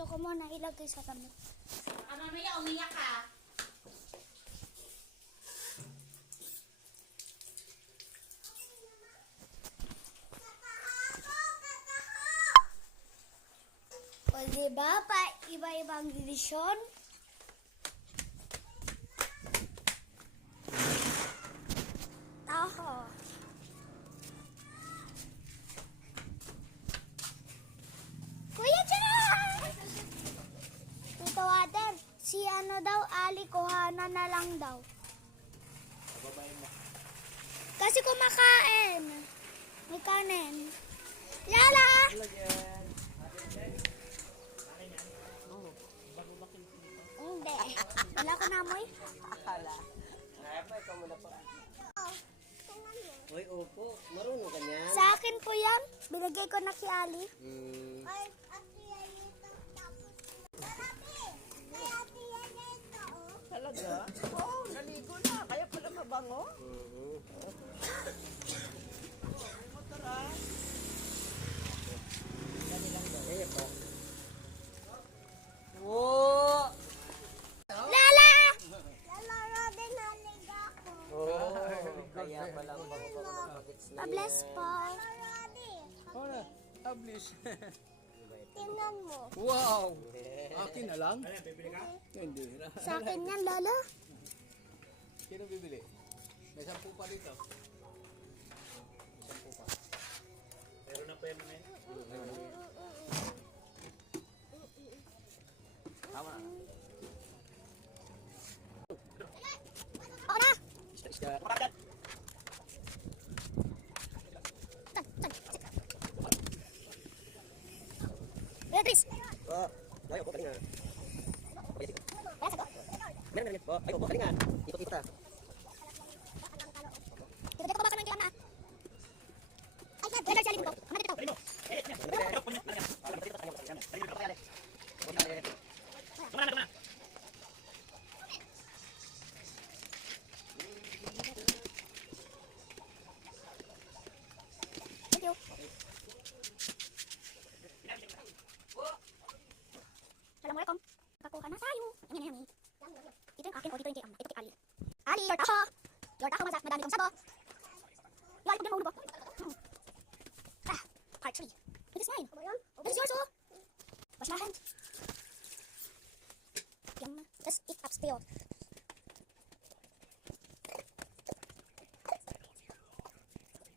Ito ko muna ilagay sa damit. Mamaya umiyak ka. O diba, pa iba-ibang desisyon. Taho. Kuya Jan! Tito Water, si ano daw, Ali, kuhana na lang daw. Kasi kumakain. May kanin. Lala! Hindi. Wala ko namoy. Akala. Ikaw muna pa. Uy, opo. Marunong ka niyan. Sa akin po yan. Binigay ko na kay Ali. Talaga? Oo, naligo na. Kaya pala mabango. Motor ah. Dali lang daw. Ito. Wow! Lala! Lala din haliga ko. Oh, kaya pala bango-bango. Pa-bless po. Hola, tablis. Tingnan mo. Wow! Akin na lang? Hindi na. Sa akin yan, Lala. Sino bibili? May 10 pa dito. Meron na pa yun na Tama na. Ako na! Isda. Beatrice! Oh, ay, opo, kalinga. Wala sa ko. Meron na rin po. Ay, opo, kalinga. Ikot-ikot ah.